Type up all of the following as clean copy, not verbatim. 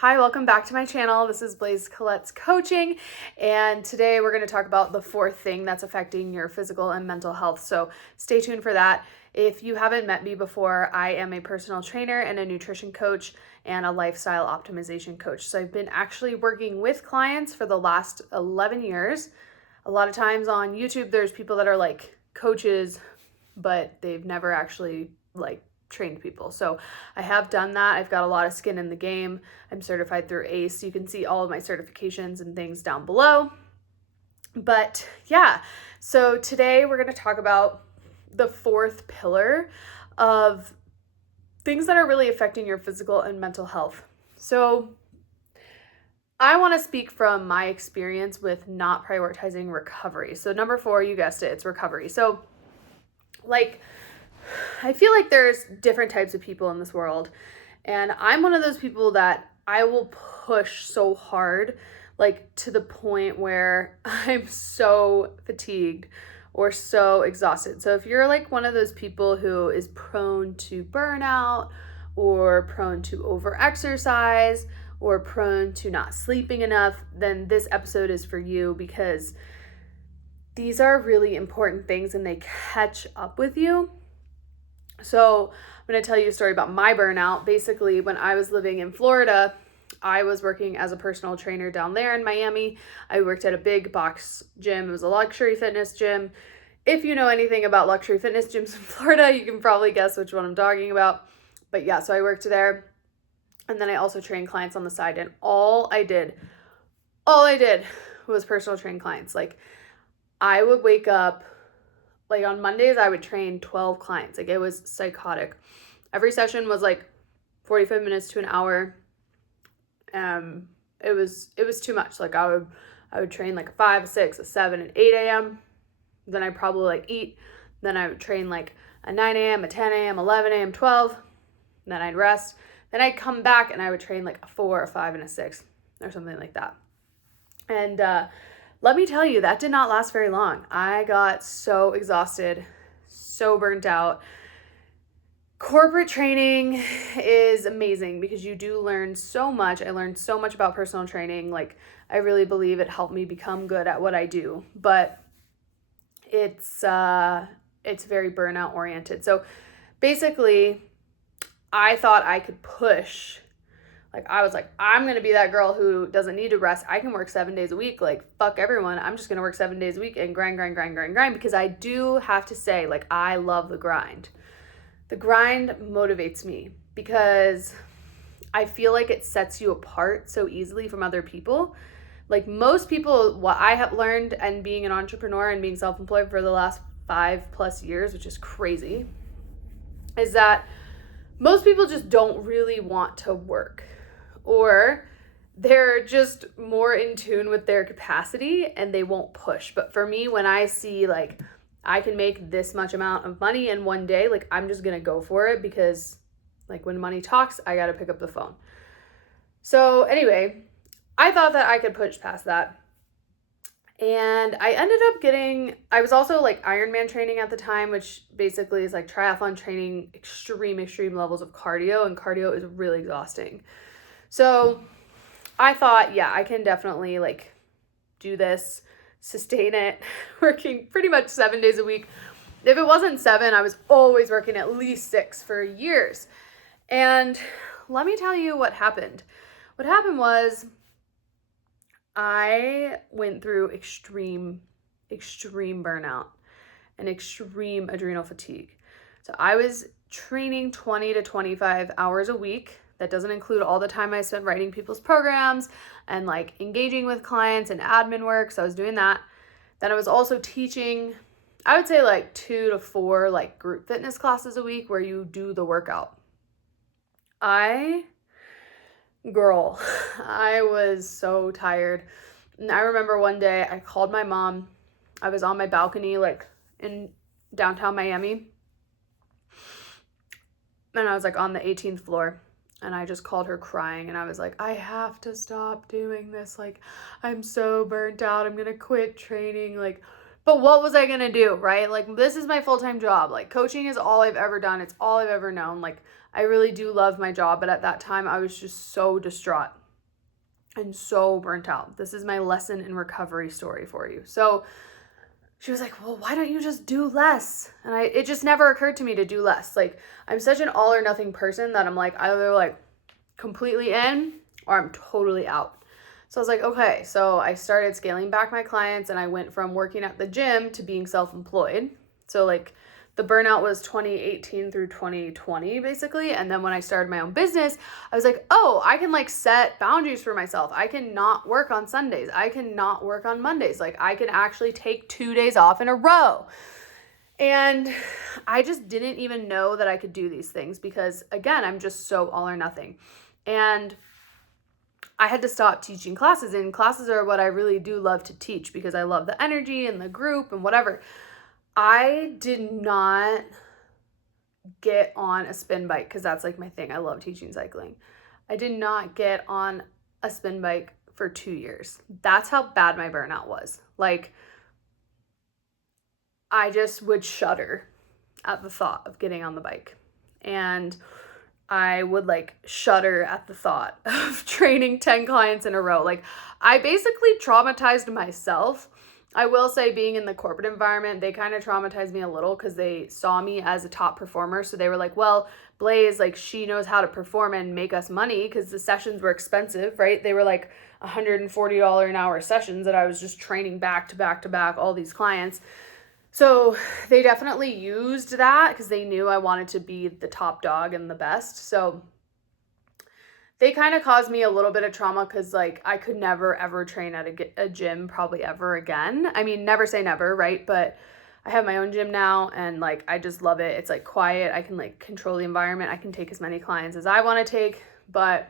Hi, welcome back to my channel. This is Blaze Colette's coaching, and today we're going to talk about the fourth thing that's affecting your physical and mental health. So stay tuned for that. If you haven't met me before, I am a personal trainer and a nutrition coach and a lifestyle optimization coach. So I've been actually working with clients for the last 11 years. A lot of times on YouTube, there's people that are like coaches, but they've never actually trained people. So I have done that. I've got a lot of skin in the game. I'm certified through ACE. You can see all of my certifications and things down below. But yeah, so today we're going to talk about the fourth pillar of things that are really affecting your physical and mental health. So I want to speak from my experience with not prioritizing recovery. So number 4, you guessed it, it's recovery. So I feel like there's different types of people in this world, and I'm one of those people that I will push so hard, to the point where I'm so fatigued or so exhausted. So if you're one of those people who is prone to burnout or prone to overexercise or prone to not sleeping enough, then this episode is for you, because these are really important things and they catch up with you. So I'm going to tell you a story about my burnout. Basically, when I was living in Florida, I was working as a personal trainer down there in Miami. I worked at a big box gym. It was a luxury fitness gym. If you know anything about luxury fitness gyms in Florida, you can probably guess which one I'm talking about. But yeah, so I worked there. And then I also trained clients on the side. And all I did was personal train clients. I would wake up, on Mondays, I would train 12 clients. It was psychotic. Every session was 45 minutes to an hour. It was too much. I would train a 5, a 6, a 7, and 8 a.m. Then I'd probably eat. Then I would train a 9 a.m., a 10 a.m., 11 a.m., 12. Then I'd rest. Then I'd come back and I would train a 4, a 5, and a 6 or something like that. And let me tell you, that did not last very long. I got so exhausted, so burnt out. Corporate training is amazing because you do learn so much. I learned so much about personal training. I really believe it helped me become good at what I do, but it's very burnout oriented. So basically, I thought I could push. I was I'm going to be that girl who doesn't need to rest. I can work 7 days a week. Fuck everyone. I'm just going to work 7 days a week and grind, because I do have to say, I love the grind. The grind motivates me because I feel like it sets you apart so easily from other people. Most people, what I have learned, and being an entrepreneur and being self-employed for the last 5+ years, which is crazy, is that most people just don't really want to work, or they're just more in tune with their capacity and they won't push. But for me, when I see I can make this much amount of money in one day, I'm just gonna go for it, because when money talks, I gotta pick up the phone. So anyway, I thought that I could push past that. And I ended up I was also Ironman training at the time, which basically is triathlon training, extreme levels of cardio, and cardio is really exhausting. So I thought, yeah, I can definitely do this, sustain it, working pretty much 7 days a week. If it wasn't 7, I was always working at least 6 for years. And let me tell you what happened. What happened was I went through extreme burnout and extreme adrenal fatigue. So I was training 20 to 25 hours a week. That doesn't include all the time I spent writing people's programs and engaging with clients and admin work. So I was doing that. Then I was also teaching, I would say 2 to 4 group fitness classes a week where you do the workout. I was so tired. And I remember one day I called my mom. I was on my balcony in downtown Miami. And I was on the 18th floor. And I just called her crying, and I was I have to stop doing this. I'm so burnt out. I'm going to quit training. But what was I going to do, right? This is my full-time job. Coaching is all I've ever done. It's all I've ever known. I really do love my job, but at that time I was just so distraught. and so burnt out. This is my lesson in recovery story for you. So she was like, well, why don't you just do less? And it just never occurred to me to do less. Like, I'm such an all or nothing person that I'm like, either like completely in or I'm totally out. So I was like, okay. So I started scaling back my clients and I went from working at the gym to being self-employed. So like the burnout was 2018 through 2020 basically. And then when I started my own business, I was like, oh, I can like set boundaries for myself. I can not work on Sundays. I can not work on Mondays. Like I can actually take 2 days off in a row. And I just didn't even know that I could do these things because again, I'm just so all or nothing. And I had to stop teaching classes, and classes are what I really do love to teach because I love the energy and the group and whatever. I did not get on a spin bike because that's like my thing. I love teaching cycling. I did not get on a spin bike for 2 years. That's how bad my burnout was. Like, I just would shudder at the thought of getting on the bike. And I would like shudder at the thought of training 10 clients in a row. Like, I basically traumatized myself. I will say, being in the corporate environment, they kind of traumatized me a little because they saw me as a top performer. So they were like, well, Blaze, like, she knows how to perform and make us money because the sessions were expensive, right? They were like $140 an hour sessions that I was just training back to back to back all these clients. So they definitely used that because they knew I wanted to be the top dog and the best. So they kind of caused me a little bit of trauma because like I could never ever train at a gym probably ever again. I mean, never say never, right? But I have my own gym now and like I just love it. It's like quiet. I can like control the environment. I can take as many clients as I want to take. But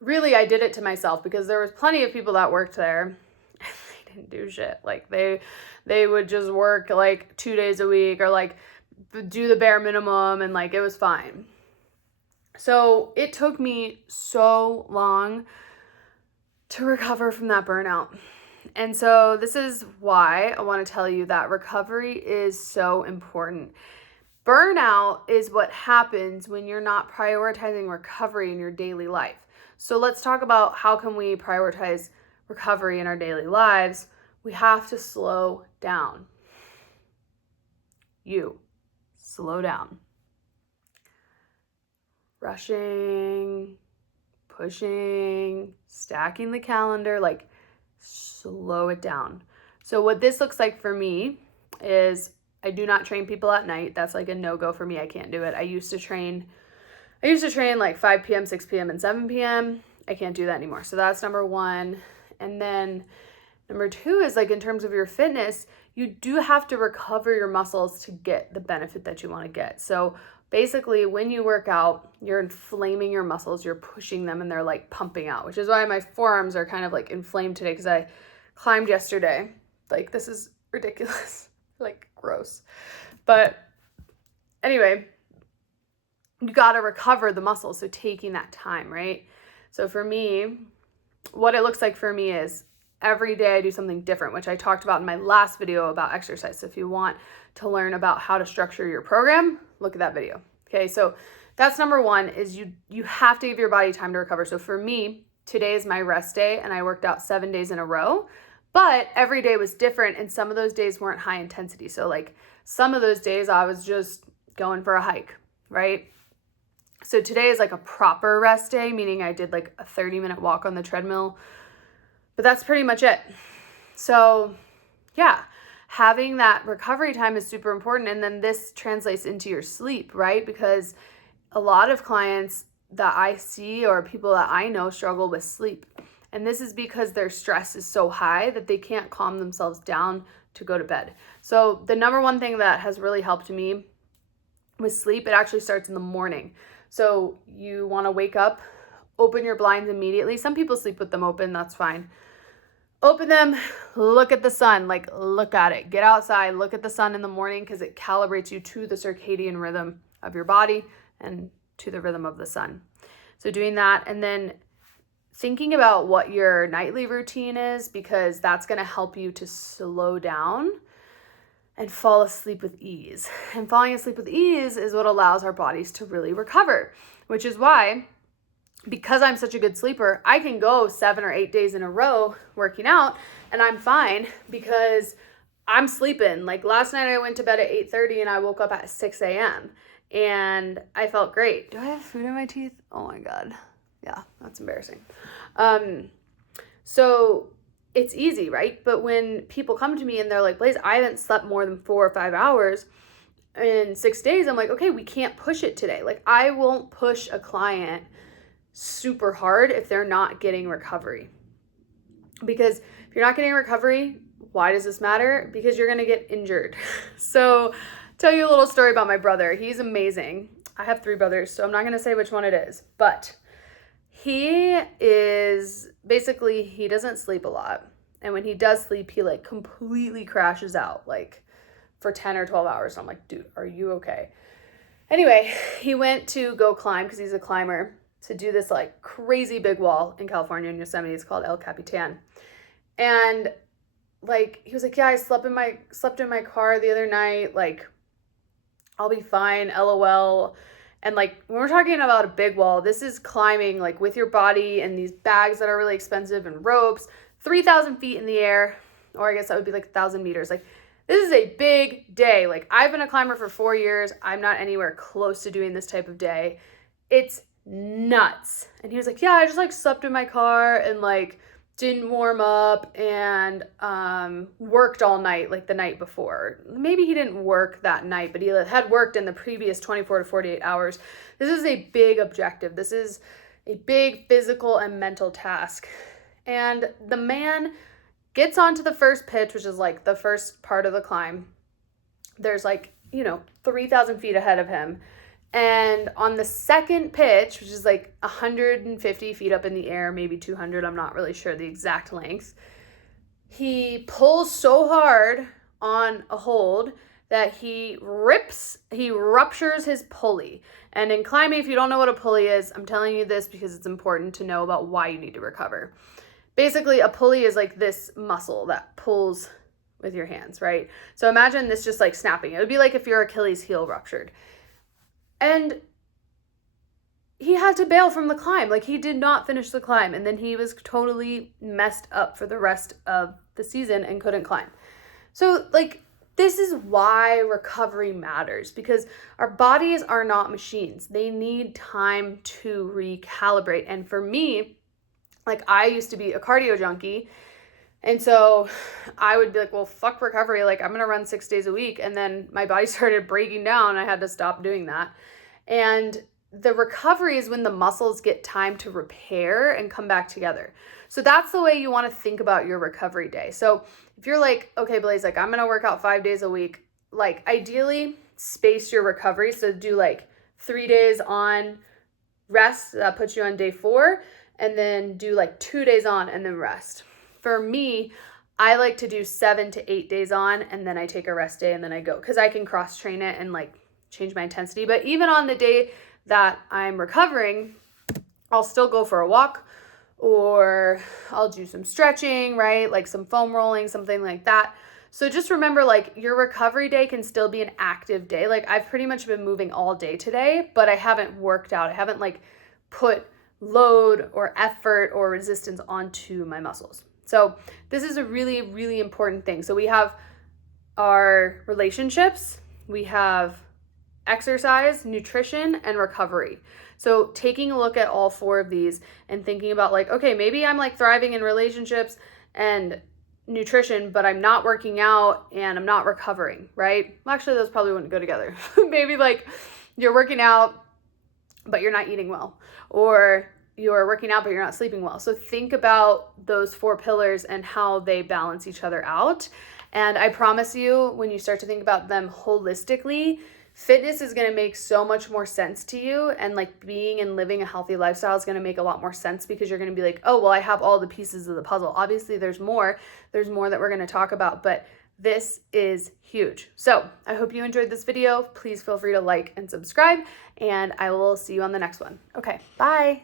really I did it to myself because there was plenty of people that worked there. They didn't do shit. Like they would just work like 2 days a week or like do the bare minimum and like it was fine. So it took me so long to recover from that burnout. And so this is why I want to tell you that recovery is so important. Burnout is what happens when you're not prioritizing recovery in your daily life. So let's talk about how can we prioritize recovery in our daily lives. We have to slow down. You slow down. Rushing, pushing, stacking the calendar, like slow it down. So what this looks like for me is I do not train people at night. That's like a no-go for me. I can't do it. I used to train like 5 p.m., 6 p.m., and 7 p.m. I can't do that anymore. So that's number one. And then number two is like in terms of your fitness, you do have to recover your muscles to get the benefit that you want to get. So basically, when you work out, you're inflaming your muscles, you're pushing them, and they're like pumping out, which is why my forearms are kind of like inflamed today because I climbed yesterday. Like, this is ridiculous, like gross. But anyway, you got to recover the muscles. So taking that time, right? So for me, what it looks like for me is every day I do something different, which I talked about in my last video about exercise. So if you want to learn about how to structure your program, look at that video. Okay, so that's number one is you have to give your body time to recover. So for me, today is my rest day and I worked out 7 days in a row, but every day was different and some of those days weren't high intensity. So like some of those days I was just going for a hike, right? So today is like a proper rest day, meaning I did like a 30-minute walk on the treadmill, but that's pretty much it. So yeah, having that recovery time is super important. And then this translates into your sleep, right? Because a lot of clients that I see or people that I know struggle with sleep. And this is because their stress is so high that they can't calm themselves down to go to bed. So the number one thing that has really helped me with sleep, it actually starts in the morning. So you want to wake up, open your blinds immediately. Some people sleep with them open, that's fine. Open them, look at the sun, like look at it. Get outside, look at the sun in the morning because it calibrates you to the circadian rhythm of your body and to the rhythm of the sun. So doing that and then thinking about what your nightly routine is because that's going to help you to slow down and fall asleep with ease. And falling asleep with ease is what allows our bodies to really recover, which is why because I'm such a good sleeper, I can go 7 or 8 days in a row working out and I'm fine because I'm sleeping. Like last night I went to bed at 8:30 and I woke up at 6 a.m. and I felt great. Do I have food in my teeth? Oh my God. Yeah, that's embarrassing. So it's easy, right? But when people come to me and they're like, Blaze, I haven't slept more than 4 or 5 hours in 6 days, I'm like, okay, we can't push it today. Like I won't push a client super hard if they're not getting recovery. Because if you're not getting recovery, why does this matter? Because you're going to get injured. So tell you a little story about my brother. He's amazing. I have 3 brothers, so I'm not going to say which one it is, but he is basically, he doesn't sleep a lot. And when he does sleep, he like completely crashes out like for 10 or 12 hours. I'm like, dude, are you okay? Anyway, he went to go climb because he's a climber to do this like crazy big wall in California in Yosemite. It's called El Capitan. And like, he was like, yeah, I slept in my car the other night. Like, I'll be fine. LOL. And like, when we're talking about a big wall, this is climbing like with your body and these bags that are really expensive and ropes, 3,000 feet in the air, or I guess that would be like 1,000 meters. Like, this is a big day. Like, I've been a climber for 4 years. I'm not anywhere close to doing this type of day. It's nuts. And he was like, yeah, I just like slept in my car and like didn't warm up and worked all night like the night before. Maybe he didn't work that night, but he had worked in the previous 24 to 48 hours. This is a big objective. This is a big physical and mental task. And the man gets onto the first pitch, which is like the first part of the climb. There's like, 3,000 feet ahead of him. And on the second pitch, which is like 150 feet up in the air, maybe 200, I'm not really sure the exact length, he pulls so hard on a hold that he ruptures his pulley. And in climbing, if you don't know what a pulley is, I'm telling you this because it's important to know about why you need to recover. Basically, a pulley is like this muscle that pulls with your hands, right? So imagine this just like snapping. It would be like if your Achilles heel ruptured. And he had to bail from the climb. Like, he did not finish the climb. And then he was totally messed up for the rest of the season and couldn't climb. So, like, this is why recovery matters, because our bodies are not machines. They need time to recalibrate. And for me, like, I used to be a cardio junkie. And so I would be like, well, fuck recovery. Like, I'm going to run 6 days a week. And then my body started breaking down. I had to stop doing that. And the recovery is when the muscles get time to repair and come back together. So that's the way you want to think about your recovery day. So if you're like, okay, Blaze, like, I'm going to work out 5 days a week, like, ideally space your recovery. So do like 3 days on, rest. That puts you on day 4. And then do like 2 days on and then rest. For me, I like to do 7 to 8 days on and then I take a rest day and then I go, because I can cross train it and like change my intensity. But even on the day that I'm recovering, I'll still go for a walk or I'll do some stretching, right? Like some foam rolling, something like that. So just remember, like, your recovery day can still be an active day. Like, I've pretty much been moving all day today, but I haven't worked out. I haven't like put load or effort or resistance onto my muscles. So this is a really, really important thing. So we have our relationships, we have exercise, nutrition, and recovery. So taking a look at all 4 of these and thinking about like, okay, maybe I'm like thriving in relationships and nutrition, but I'm not working out and I'm not recovering, right? Well, actually, those probably wouldn't go together. Maybe like you're working out, but you're not eating well, or you're working out, but you're not sleeping well. So think about those 4 pillars and how they balance each other out. And I promise you, when you start to think about them holistically, fitness is going to make so much more sense to you. And like being and living a healthy lifestyle is going to make a lot more sense, because you're going to be like, oh, well, I have all the pieces of the puzzle. Obviously, there's more that we're going to talk about, but this is huge. So I hope you enjoyed this video. Please feel free to like and subscribe, and I will see you on the next one. Okay, bye.